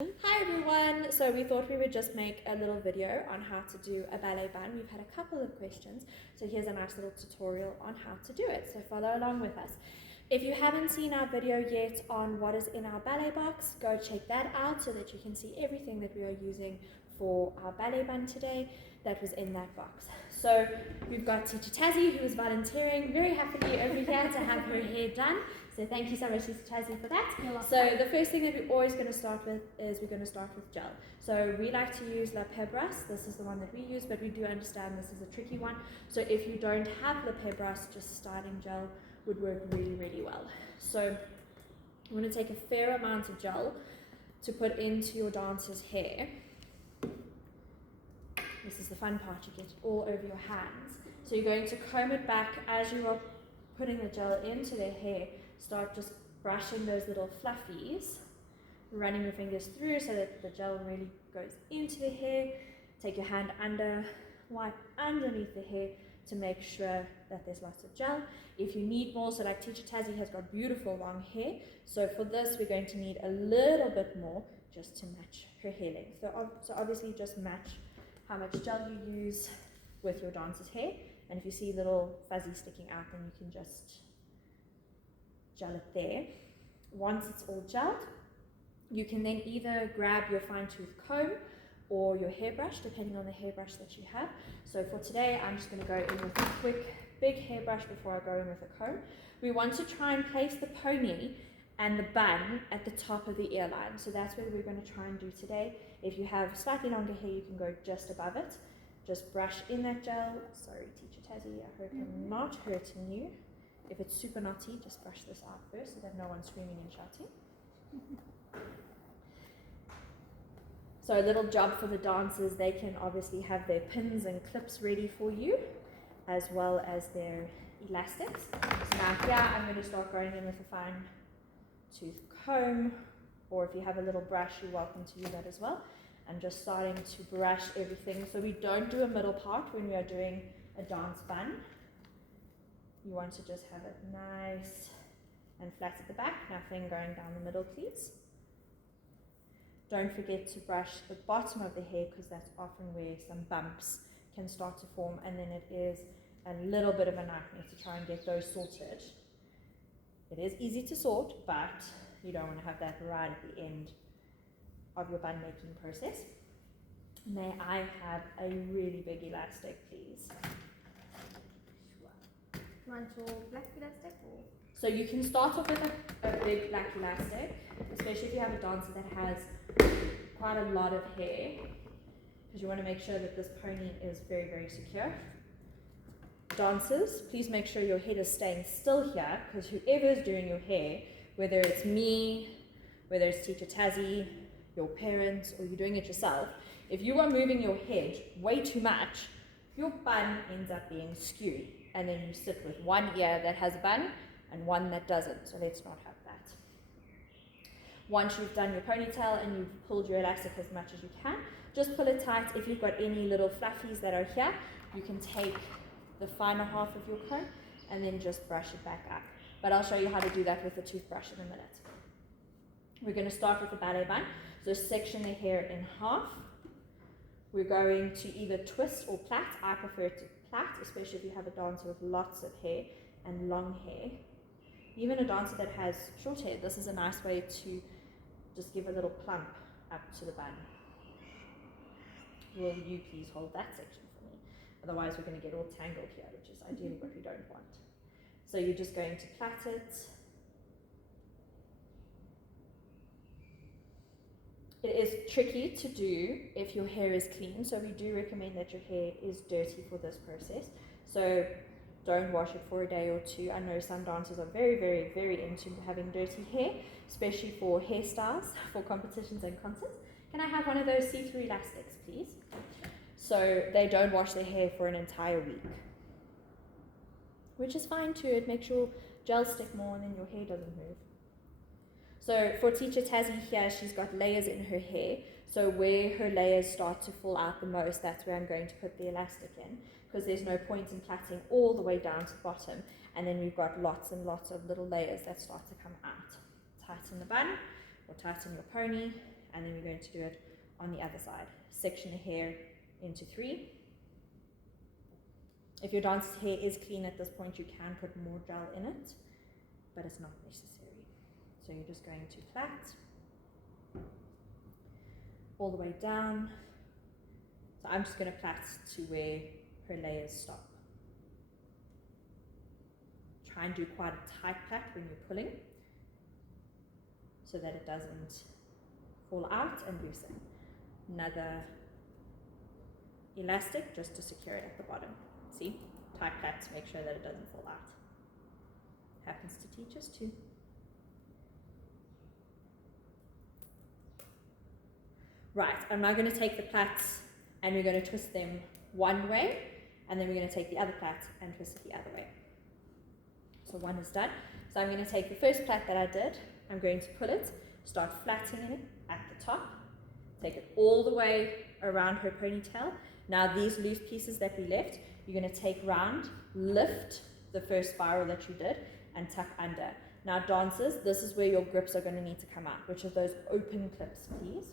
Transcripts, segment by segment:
Hi everyone! So we thought we would just make a little video on how to do a ballet bun. We've had a couple of questions, so here's a nice little tutorial on how to do it. So follow along with us. If you haven't seen our video yet on what is in our ballet box, go check that out so that you can see everything that we are using for our ballet bun today that was in that box. So we've got teacher Tazzy, who is volunteering very happily over here to have her hair done. So thank you so much, teacher Tazzy, for that. So the first thing that we're always going to start with is we're going to start with gel. So we like to use La Pebras. This is the one that we use, but we do understand this is a tricky one. So if you don't have La Pebras, just starting gel would work really, really well. So I'm going to take a fair amount of gel to put into your dancer's hair. This is the fun part, you get it all over your hands. So you're going to comb it back as you are putting the gel into their hair. Start just brushing those little fluffies, running your fingers through so that the gel really goes into the hair. Take your hand under, wipe underneath the hair to make sure that there's lots of gel. If you need more, so like teacher Tazzy has got beautiful long hair, so for this we're going to need a little bit more just to match her hair length. So obviously just match how much gel you use with your dancer's hair, and if you see little fuzzy sticking out, then you can just gel it there. Once it's all gelled, you can then either grab your fine-tooth comb or your hairbrush, depending on the hairbrush that you have. So for today, I'm just going to go in with a quick, big hairbrush before I go in with a comb. We want to try and place the pony and the bun at the top of the earline. So that's what we're going to try and do today. If you have slightly longer hair, you can go just above it. Just brush in that gel. Sorry, teacher Tazzy, I hope I'm not hurting you. If it's super knotty, just brush this out first so that no one's screaming and shouting. So a little job for the dancers, they can obviously have their pins and clips ready for you, as well as their elastics. So now here, I'm going to start going in with a fine tooth comb, or if you have a little brush, you're welcome to use that as well. And just starting to brush everything. So we don't do a middle part when we are doing a dance bun. You want to just have it nice and flat at the back, nothing going down the middle, please. Don't forget to brush the bottom of the hair, because that's often where some bumps can start to form, and then it is a little bit of a nightmare to try and get those sorted. It is easy to sort, but you don't want to have that right at the end of your bun making process. May I have a really big elastic, please? Want your black elastic? Or? So you can start off with a big black elastic, especially if you have a dancer that has quite a lot of hair, because you want to make sure that this pony is very, very secure. Dancers, please make sure your head is staying still here, because whoever is doing your hair, whether it's me, whether it's teacher Tazzy, your parents, or you're doing it yourself, if you are moving your head way too much, your bun ends up being skewed, and then you sit with one ear that has a bun and one that doesn't. So let's not have that. Once you've done your ponytail and you've pulled your elastic as much as you can, just pull it tight. If you've got any little fluffies that are here, you can take the finer half of your comb and then just brush it back up. But I'll show you how to do that with the toothbrush in a minute. We're going to start with the ballet bun. So section the hair in half. We're going to either twist or plait. I prefer to plait, especially if you have a dancer with lots of hair and long hair. Even a dancer that has short hair, this is a nice way to just give a little plump up to the bun. Will you please hold that section for me? Otherwise we're going to get all tangled here, which is ideally what we don't want. So you're just going to plait it. It is tricky to do if your hair is clean, so we do recommend that your hair is dirty for this process. So don't wash it for a day or two. I know some dancers are very, very, very into having dirty hair, especially for hairstyles, for competitions and concerts. Can I have one of those see-through elastics, please? So they don't wash their hair for an entire week, which is fine too. It makes your gel stick more and then your hair doesn't move. So for teacher Tazzy here, she's got layers in her hair. So where her layers start to fall out the most, that's where I'm going to put the elastic in, because there's no point in plaiting all the way down to the bottom, and then you've got lots and lots of little layers that start to come out. Tighten the bun, or tighten your pony, and then we're going to do it on the other side. Section the hair into 3. If your dancer's hair is clean at this point, you can put more gel in it, but it's not necessary. So you're just going to plait all the way down. So I'm just going to plait to where her layers stop. Try and do quite a tight plait when you're pulling, so that it doesn't fall out and loosen. Another elastic just to secure it at the bottom. See? Tight plaits, make sure that it doesn't fall out. Happens to teachers too. Right, I'm now going to take the plaits and we're going to twist them one way, and then we're going to take the other plait and twist it the other way. So one is done. So I'm going to take the first plait that I did, I'm going to pull it, start flattening it at the top, take it all the way around her ponytail. Now these loose pieces that we left, you're going to take round, lift the first spiral that you did, and tuck under. Now dancers, this is where your grips are going to need to come out, which are those open clips, please.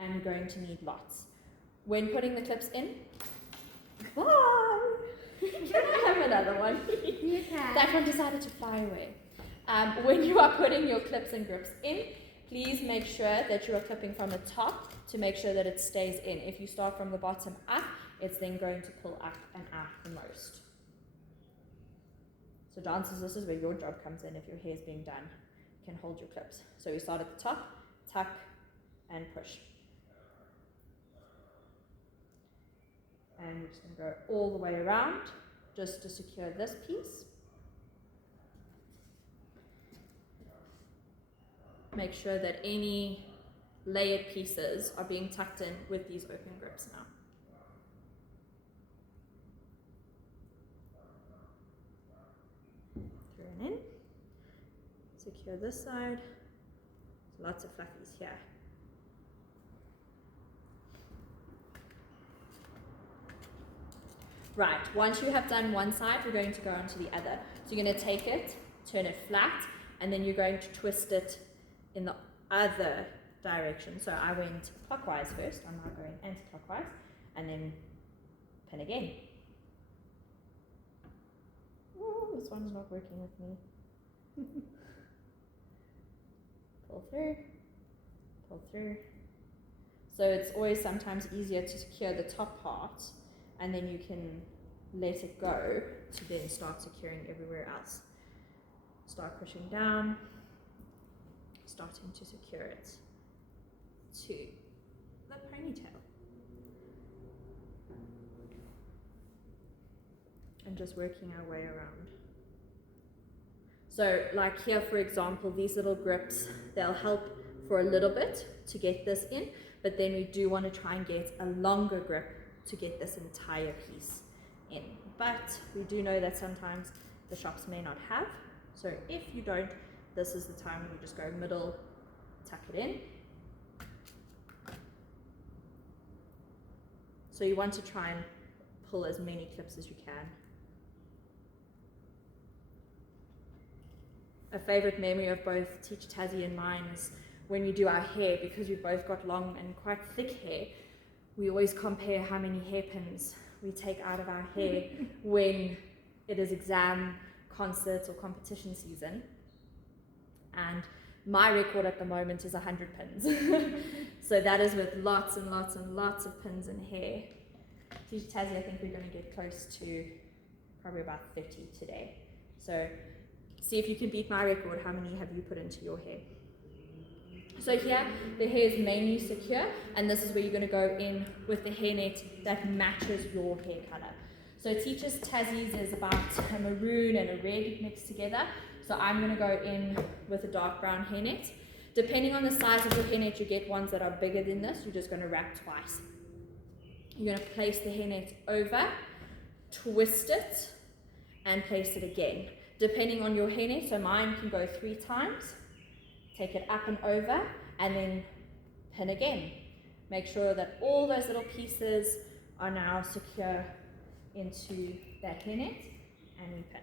And we're going to need lots. When putting the clips in, bye! Can I have another one? You can. That one decided to fly away. When you are putting your clips and grips in, please make sure that you are clipping from the top to make sure that it stays in. If you start from the bottom up, it's then going to pull up and out the most. So dancers, this is where your job comes in. If your hair is being done, you can hold your clips. So we start at the top, tuck, and push. And we're just going to go all the way around just to secure this piece. Make sure that any layered pieces are being tucked in with these open grips now. Through and in. Secure this side. Lots of fluffies here. Right, once you have done one side, we're going to go on to the other. So you're going to take it, turn it flat, and then you're going to twist it in the other direction. So I went clockwise first, I'm now going anti-clockwise, and then pin again. Ooh, this one's not working with me. Pull through, pull through. So it's always sometimes easier to secure the top part, and then you can let it go to then start securing everywhere else. Start pushing down, starting to secure it to the ponytail. And just working our way around. So like here, for example, these little grips, they'll help for a little bit to get this in, but then we do want to try and get a longer grip to get this entire piece in. But we do know that sometimes the shops may not have. So if you don't, this is the time when you just go middle, tuck it in. So you want to try and pull as many clips as you can. A favorite memory of both Teacher Tazzy and mine is when we do our hair, because we've both got long and quite thick hair, we always compare how many hairpins we take out of our hair when it is exam, concerts or competition season. And my record at the moment is 100 pins. So that is with lots and lots and lots of pins in hair. Teacher Tazzy, I think we're going to get close to probably about 30 today. So see if you can beat my record. How many have you put into your hair? So here, the hair is mainly secure, and this is where you're going to go in with the hairnet that matches your hair color. So Teacher Tazzy's is about a maroon and a red mixed together. So I'm going to go in with a dark brown hairnet. Depending on the size of your hairnet, you get ones that are bigger than this. You're just going to wrap twice. You're going to place the hairnet over, twist it, and place it again. Depending on your hairnet, so mine can go 3 times. Take it up and over, and then pin again. Make sure that all those little pieces are now secure into that hairnet, and we pin.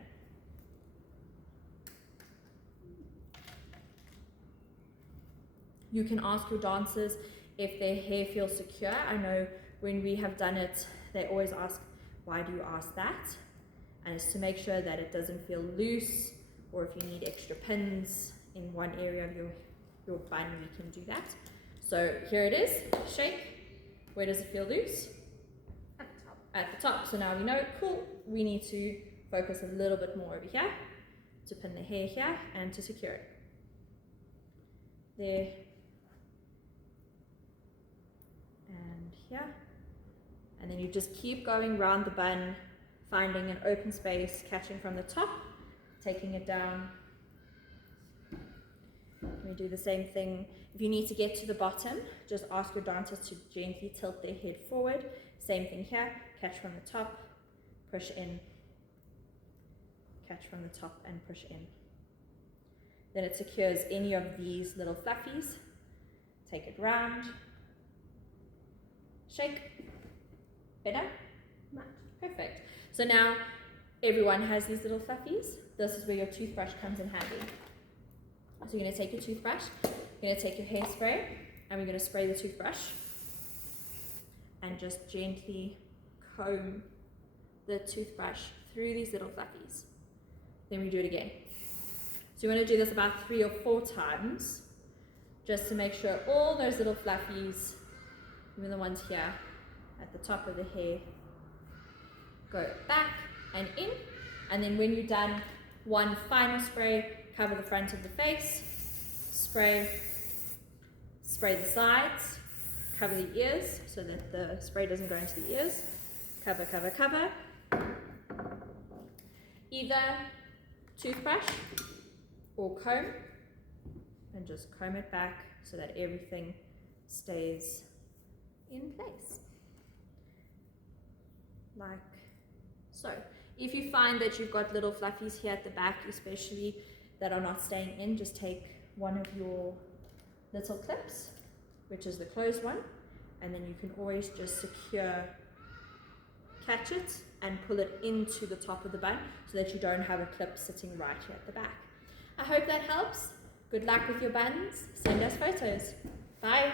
You can ask your dancers if their hair feels secure. I know when we have done it, they always ask, why do you ask that? And it's to make sure that it doesn't feel loose, or if you need extra pins in one area of your bun, we can do that. So here it is, shake. Where does it feel loose? At the top. At the top. So now we know, cool, we need to focus a little bit more over here to pin the hair here and to secure it. There. And here. And then you just keep going round the bun, finding an open space, catching from the top, taking it down. We do the same thing. If you need to get to the bottom, just ask your dancers to gently tilt their head forward. Same thing here, catch from the top, push in, catch from the top and push in. Then it secures any of these little fluffies. Take it round, shake, better? Much. Perfect. So now everyone has these little fluffies. This is where your toothbrush comes in handy. So you're going to take your toothbrush, you're going to take your hairspray, and we're going to spray the toothbrush and just gently comb the toothbrush through these little fluffies. Then we do it again. So you want to do this about 3 or 4 times, just to make sure all those little fluffies, even the ones here at the top of the hair, go back and in. And then when you're done, one final spray, cover the front of the face, spray the sides, cover the ears so that the spray doesn't go into the ears, cover, cover, cover. Either toothbrush or comb, and just comb it back so that everything stays in place. Like so. If you find that you've got little fluffies here at the back especially that are not staying in, just take one of your little clips, which is the closed one, and then you can always just catch it and pull it into the top of the bun so that you don't have a clip sitting right here at the back. I hope that helps. Good luck with your buns. Send us photos. Bye.